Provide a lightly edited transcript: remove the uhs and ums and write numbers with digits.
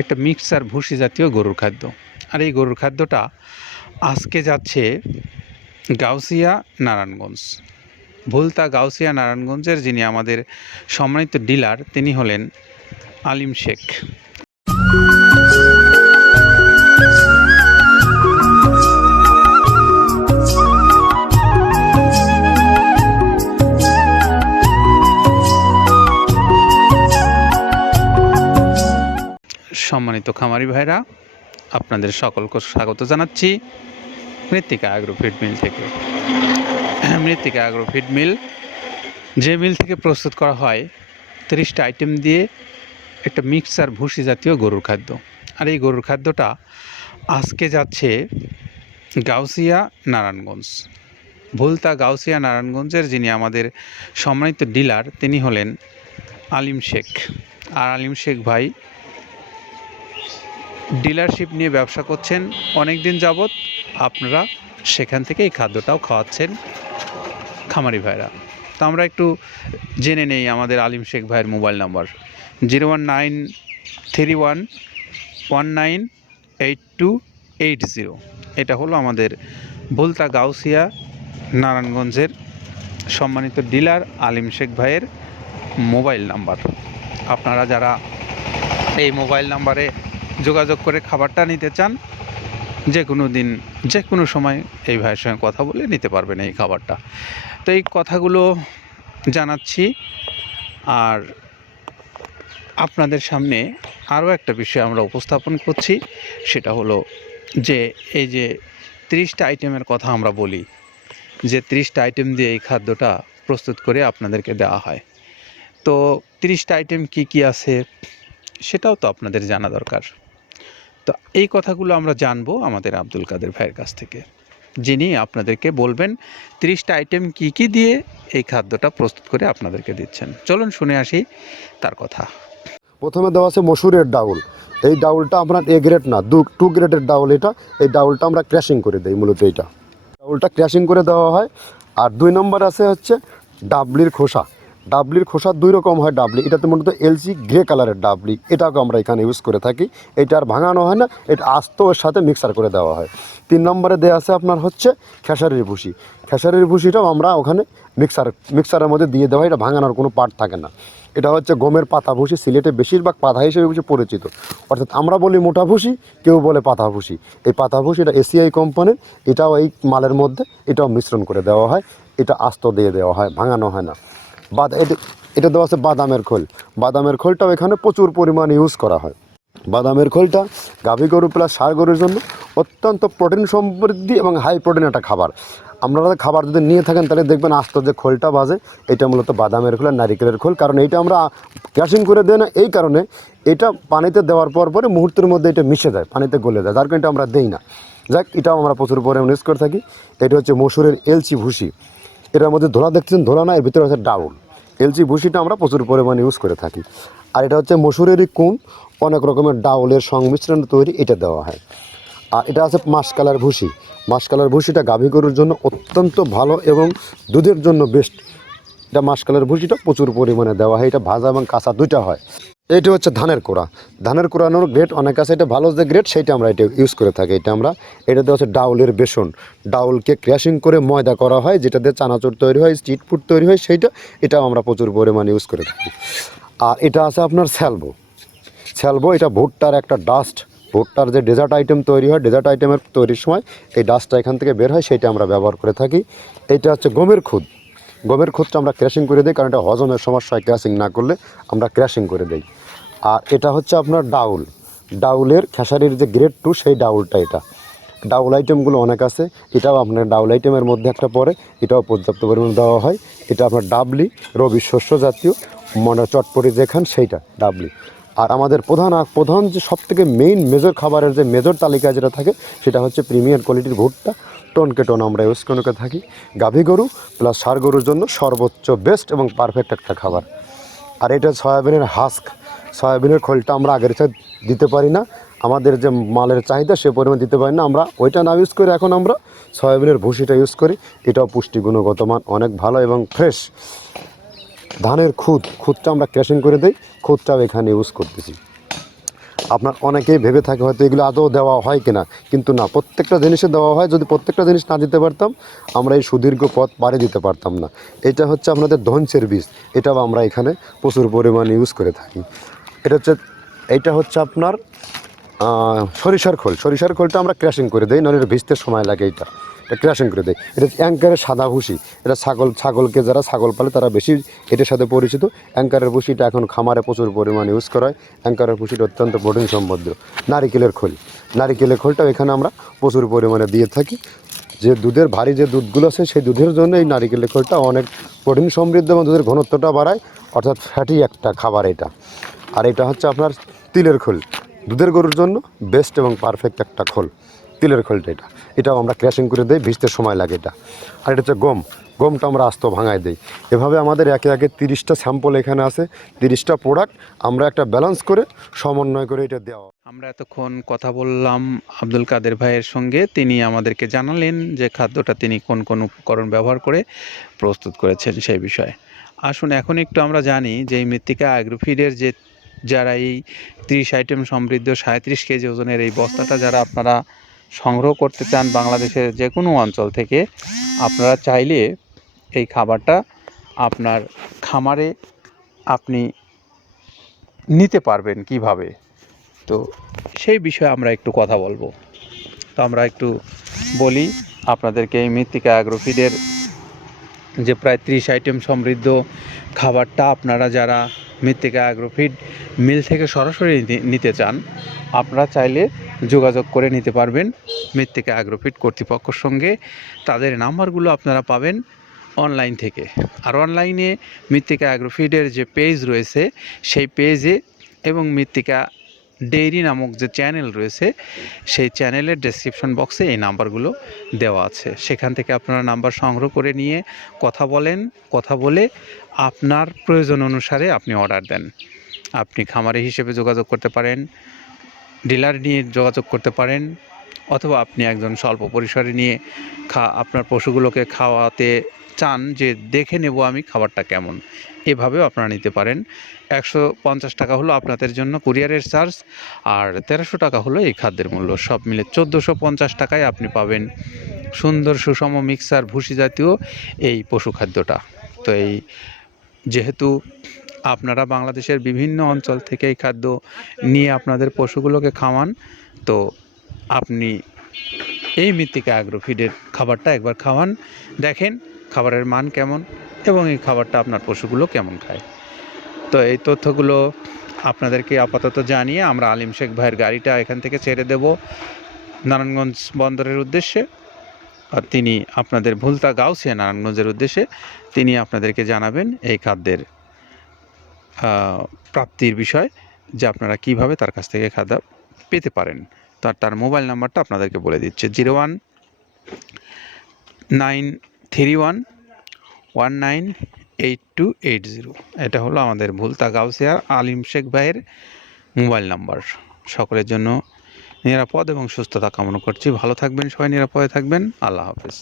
একটা মিক্সার ভুসি জাতীয় গরুর খাদ্য। আর এই গরুর খাদ্যটা আজকে যাচ্ছে গাউসিয়া নারায়ণগঞ্জ। ভুলতা গাউসিয়া নারায়ণগঞ্জের যিনি আমাদের সম্মানিত ডিলার তিনি হলেন আলিম শেখ। সম্মানিত খামারি ভাইরা, আপনাদের সকলকে স্বাগত জানাচ্ছি মৃত্তিকা অ্যাগ্রো ফিড মিল থেকে। মৃত্তিকা অ্যাগ্রো ফিড মিল, যে মিল থেকে প্রস্তুত করা হয় 30টা আইটেম দিয়ে একটা মিক্সার ভুসি জাতীয় গরুর খাদ্য। আর এই গরুর খাদ্যটা আজকে যাচ্ছে গাউসিয়া নারায়ণগঞ্জ। ভুলতা গাউসিয়া নারায়ণগঞ্জের যিনি আমাদের সম্মানিত ডিলার তিনি হলেন আলিম শেখ। আর আলিম শেখ ভাই ডিলারশিপ নিয়ে ব্যবসা করছেন অনেক দিন যাবৎ। আপনারা সেখান থেকে এই খাদ্যটাও খাওয়াচ্ছেন খামারি ভাইরা। তো আমরা একটু জেনে নেই আমাদের আলিম শেখ ভাইয়ের মোবাইল নাম্বার 01931198280। এটা হলো আমাদের ভুলতা গাউসিয়া নারায়ণগঞ্জের সম্মানিত ডিলার আলিম শেখ ভাইয়ের মোবাইল নাম্বার। আপনারা যারা এই মোবাইল নাম্বারে যোগাযোগ করে খাবারটা নিতে চান, যে কোনো দিন যে কোনো সময় এই ভাইয়ের সঙ্গে কথা বলে নিতে পারবেন এই খাবারটা। তো এই কথাগুলো জানাচ্ছি। আর আপনাদের সামনে আরও একটা বিষয় আমরা উপস্থাপন করছি, সেটা হলো যে এই যে 30টা আইটেমের কথা আমরা বলি, যে 30টা আইটেম দিয়ে এই খাদ্যটা প্রস্তুত করে আপনাদেরকে দেওয়া হয়। তো 30টা আইটেম কি কি আছে সেটাও তো আপনাদের জানা দরকার। তো এই কথাগুলো আমরা জানবো আমাদের আব্দুল কাদের ভাইয়ের কাছ থেকে, যিনি আপনাদেরকে বলবেন 30টা আইটেম কি কি দিয়ে এই খাদ্যটা প্রস্তুত করে আপনাদেরকে দিচ্ছেন। চলুন শুনে আসি তার কথা। প্রথমে দেওয়া আছে মসুরের ডাউল। এই ডাউলটা আপনার এ গ্রেড না, 2 গ্রেডের ডাউল এটা। এই ডাউলটা আমরা ক্র্যাশিং করে দিই, মূলত এইটা ডাউলটা ক্র্যাশিং করে দেওয়া হয়। আর 2 নম্বর আছে হচ্ছে ডাবলির খোসা। ডাবলির খোসা 2 রকম হয় ডাবলি, এটাতে মূলত এলসি গ্রে কালারের ডাবলি, এটাকে আমরা এখানে ইউজ করে থাকি। এটা আর ভাঙানো হয় না, এটা আস্ত ওর সাথে মিক্সার করে দেওয়া হয়। 3 নম্বরে দেওয়া আছে আপনার হচ্ছে খেসারির ভুসি। খেসারির ভুসিটাও আমরা ওখানে মিক্সারের মধ্যে দিয়ে দেওয়া হয়, এটা ভাঙানোর কোনো পার্ট থাকে না। এটা হচ্ছে গমের পাতা ভুসি, সিলেটে বেশিরভাগ পাতা হিসেবে পরিচিত। অর্থাৎ আমরা বলি মোটা ভুসি, কেউ বলে পাতা ভুসি। এই পাতা ভুসি এটা এসিআই কোম্পানির, এটাও এই মালের মধ্যে এটাও মিশ্রণ করে দেওয়া হয়। এটা আস্ত দিয়ে দেওয়া হয়, ভাঙানো হয় না। এটা দেওয়া আছে বাদামের খোল। বাদামের খোলটাও এখানে প্রচুর পরিমাণে ইউজ করা হয়। বাদামের খোলটা গাভী গরু প্লাস ষাঁড় গরুর জন্য অত্যন্ত প্রোটিন সমৃদ্ধি এবং হাই প্রোটিন একটা খাবার। আপনারা খাবার যদি নিয়ে থাকেন তাহলে দেখবেন আস্ত যে খোলটা বাজে, এটা মূলত বাদামের খোল আর নারিকেলের খোল। কারণ এইটা আমরা ক্র্যাশিং করে দেয় না, এই কারণে এটা পানিতে দেওয়ার পরে মুহূর্তের মধ্যে এটা মিশে যায়, পানিতে গলে যায়, যার কারণে এটা আমরা দেই না। যাক, এটাও আমরা প্রচুর পরিমাণে ইউজ করে থাকি। এটা হচ্ছে মসুরের এলচি ভুসি। এটার মধ্যে ধোলা দেখছেন, ধোলা না, এর ভিতরে হচ্ছে ডাউল। এলচি ভুসিটা আমরা প্রচুর পরিমাণে ইউজ করে থাকি। আর এটা হচ্ছে মসুরেরই কুন, অনেক রকমের ডাউলের সংমিশ্রণ তৈরি, এটা দেওয়া হয়। আর এটা আছে মাসকালার ভুসি। মাসকালার ভুসিটা গাভী গরুর জন্য অত্যন্ত ভালো এবং দুধের জন্য বেস্ট। এটা মাসকালার ভুসিটা প্রচুর পরিমাণে দেওয়া হয়, এটা ভাজা এবং কাঁচা দুইটা হয়। এটা হচ্ছে ধানের কোড়া। ধানের কোড়ানোর গ্রেড অনেক আছে, এটা ভালো যে গ্রেড সেইটা আমরা এটা ইউজ করে থাকি। এটাতে হচ্ছে ডাউলের বেসন। ডাউলকে ক্র্যাশিং করে ময়দা করা হয়, যেটা দিয়ে চানাচুর তৈরি হয়, স্ট্রিট ফুড তৈরি হয়, এটাও আমরা প্রচুর পরিমাণে ইউজ করে থাকি। আর এটা আছে আপনার স্যালবো। এটা ভুট্টার একটা ডাস্ট। ভুট্টার যে ডেজার্ট আইটেম তৈরি হয়, ডেজার্ট আইটেমের তৈরির সময় এই ডাস্টটা এখান থেকে বের হয়, সেইটা আমরা ব্যবহার করে থাকি। এটা হচ্ছে গমের খুদ। গমের খুদটা আমরা ক্র্যাশিং করে দিই, কারণ এটা হজমের সমস্যা হয়, ক্র্যাশিং না করলে আমরা ক্র্যাশিং করে দিই। আর এটা হচ্ছে আপনার ডাউলের খেসারির যে গ্রেড 2 সেই ডাউলটা। এটা ডাউল আইটেমগুলো অনেক আছে, এটাও আপনার ডাউল আইটেমের মধ্যে একটা পড়ে, এটাও পর্যাপ্ত পরিমাণে দেওয়া হয়। এটা আপনার ডাবলি, রবি শস্য জাতীয়, চটপটি যেখান সেইটা ডাবলি। আর আমাদের প্রধান যে সবথেকে মেইন মেজর খাবারের যে মেজর তালিকা যেটা থাকে, সেটা হচ্ছে প্রিমিয়ার কোয়ালিটির ভুট্টা। টনকে টন আমরা ইউজ করে থাকি। গাভী গরু প্লাস ষাঁড় গরুর জন্য সর্বোচ্চ বেস্ট এবং পারফেক্ট একটা খাবার। আর এটা সয়াবিনের হাস্ক। সয়াবিনের খোলটা আমরা আগের সাথে দিতে পারি না, আমাদের যে মালের চাহিদা সে পরিমাণ দিতে পারি না, আমরা ওইটা না ইউজ করে এখন আমরা সয়াবিনের ভুসিটা ইউজ করি। এটাও পুষ্টি গুণগত মান অনেক ভালো এবং ফ্রেশ। ধানের খুদটা আমরা ক্র্যাশিং করে দিই, খুদটাও এখানে ইউজ করতেছি। আপনার অনেকেই ভেবে থাকে হয়তো এগুলো আদৌ দেওয়া হয় কিনা, কিন্তু না, প্রত্যেকটা জিনিসে দেওয়া হয়। যদি প্রত্যেকটা জিনিস না দিতে পারতাম আমরা এই সুদীর্ঘ পথ পাড়ি দিতে পারতাম না। এটা হচ্ছে আপনাদের ধনচের বীজ, এটাও আমরা এখানে প্রচুর পরিমাণে ইউজ করে থাকি। এইটা হচ্ছে আপনার সরিষার খোল। সরিষার খোলটা আমরা ক্র্যাশিং করে দিই, নাহলে এটা ভিজতে সময় লাগে। এটা ক্র্যাশিং করে দেয়। এটা অ্যাঙ্কারের সাদা ভুসি। এটা ছাগলকে যারা ছাগল পালে তারা বেশি এটার সাথে পরিচিত। অ্যাঙ্কারের ভুসিটা এখন খামারে প্রচুর পরিমাণে ইউজ করা হয়। অ্যাঙ্কারের ভুসিটা অত্যন্ত প্রোটিন সমৃদ্ধ। নারিকেলের খোল, নারিকেলের খোলটাও এখানে আমরা প্রচুর পরিমাণে দিয়ে থাকি। যে দুধের ভারী যে দুধগুলো আছে সেই দুধের জন্য এই নারিকেলের খোলটা অনেক প্রোটিন সমৃদ্ধ এবং দুধের ঘনত্বটা বাড়ায়, অর্থাৎ ফ্যাটি একটা খাবার এটা। আর এটা হচ্ছে আপনার তিলের খোল, দুধের গরুর জন্য বেস্ট এবং পারফেক্ট একটা খোল, তিলের খোলটা। এটাও আমরা ক্র্যাশিং করে দিই, ভিজতে সময় লাগে এটা। আর এটা হচ্ছে গমটা আমরা আস্ত ভাঙায় দিই। এভাবে আমাদের একে একে 30টা স্যাম্পল এখানে আছে, 30টা প্রোডাক্ট আমরা একটা ব্যালেন্স করে সমন্বয় করে এটা দেওয়া। আমরা এতক্ষণ কথা বললাম আব্দুল কাদের ভাইয়ের সঙ্গে। তিনি আমাদেরকে জানালেন যে খাদ্যটা তিনি কোন কোন উপকরণ ব্যবহার করে প্রস্তুত করেছেন সেই বিষয়ে। আসুন এখন একটু আমরা জানি যে এই মৃত্তিকা অ্যাগ্রোফিডের যে যারা এই 30 আইটেম সমৃদ্ধ 37 কেজি ওজনের এই বস্তাটা যারা আপনারা সংগ্রহ করতে চান বাংলাদেশের যে কোনো অঞ্চল থেকে, আপনারা চাইলে এই খাবারটা আপনার খামারে আপনি নিতে পারবেন কিভাবে, তো সেই বিষয়ে আমরা একটু কথা বলবো। তো আমরা একটু বলি আপনাদেরকে এই মৃত্তিকা অ্যাগ্রোফিডের যে প্রায় 30 আইটেম সমৃদ্ধ খাবারটা আপনারা যারা মৃত্তিকা অ্যাগ্রোফিড মিল থেকে সরাসরি নিতে চান, আপনারা চাইলে যোগাযোগ করে নিতে পারবেন মৃত্তিকা অ্যাগ্রোফিড কর্তৃপক্ষের সঙ্গে। তাদের নাম্বারগুলো আপনারা পাবেন অনলাইন থেকে। আর অনলাইনে মৃত্তিকা অ্যাগ্রোফিডের যে পেজ রয়েছে সেই পেজে এবং মৃত্তিকা ডেইরি নামক যে চ্যানেল রয়েছে সেই চ্যানেলের ডেসক্রিপশন বক্সে এই নাম্বারগুলো দেওয়া আছে। সেখান থেকে আপনারা নাম্বার সংগ্রহ করে নিয়ে কথা বলে আপনার প্রয়োজন অনুসারে আপনি অর্ডার দেন। আপনি খামারি হিসেবে যোগাযোগ করতে পারেন, ডিলার নিয়ে যোগাযোগ করতে পারেন, অথবা আপনি একজন স্বল্প পরিসরে নিয়ে আপনার পশুগুলোকে খাওয়াতে চান যে দেখে নেব আমি খাবারটা কেমন, এভাবেও আপনারা নিতে পারেন। 150 টাকা হলো আপনাদের জন্য কুরিয়ারের চার্জ, আর 1300 টাকা হলো এই খাদ্যের মূল্য। সব মিলে 1450 টাকায় আপনি পাবেন সুন্দর সুষম মিক্সার ভুসি জাতীয় এই পশু খাদ্যটা। তো এই যেহেতু আপনারা বাংলাদেশের বিভিন্ন অঞ্চল থেকে এই খাদ্য নিয়ে আপনাদের পশুগুলোকে খাওয়ান, তো আপনি এই মৃত্তিকা অ্যাগ্রোফিডের খাবারটা একবার খাওয়ান, দেখেন খাবারের মান কেমন এবং এই খাবারটা আপনার পশুগুলো কেমন খায়। তো এই তথ্যগুলো আপনাদেরকে আপাতত জানিয়ে আমরা আলিম শেখ ভাইয়ের গাড়িটা এখান থেকে ছেড়ে দেব নারায়ণগঞ্জ বন্দরের উদ্দেশ্যে। আর তিনি আপনাদের ভুলতা গাউসিয়া নারায়ণগঞ্জের উদ্দেশ্যে তিনি আপনাদেরকে জানাবেন এই খাদ্যের প্রাপ্তির বিষয়, যে আপনারা কিভাবে তার কাছ থেকে খাদ্য পেতে পারেন। তার মোবাইল নাম্বারটা আপনাদেরকে বলে দিচ্ছে 01931198280। এটা হলো আমাদের ভুলতা গাউসিয়ার আলিম শেখ ভাইয়ের মোবাইল নাম্বার। সকলের জন্য নিরাপদ এবং সুস্থতা কামনা করছি। ভালো থাকবেন সবাই, নিরাপদে থাকবেন। আল্লাহ হাফেজ।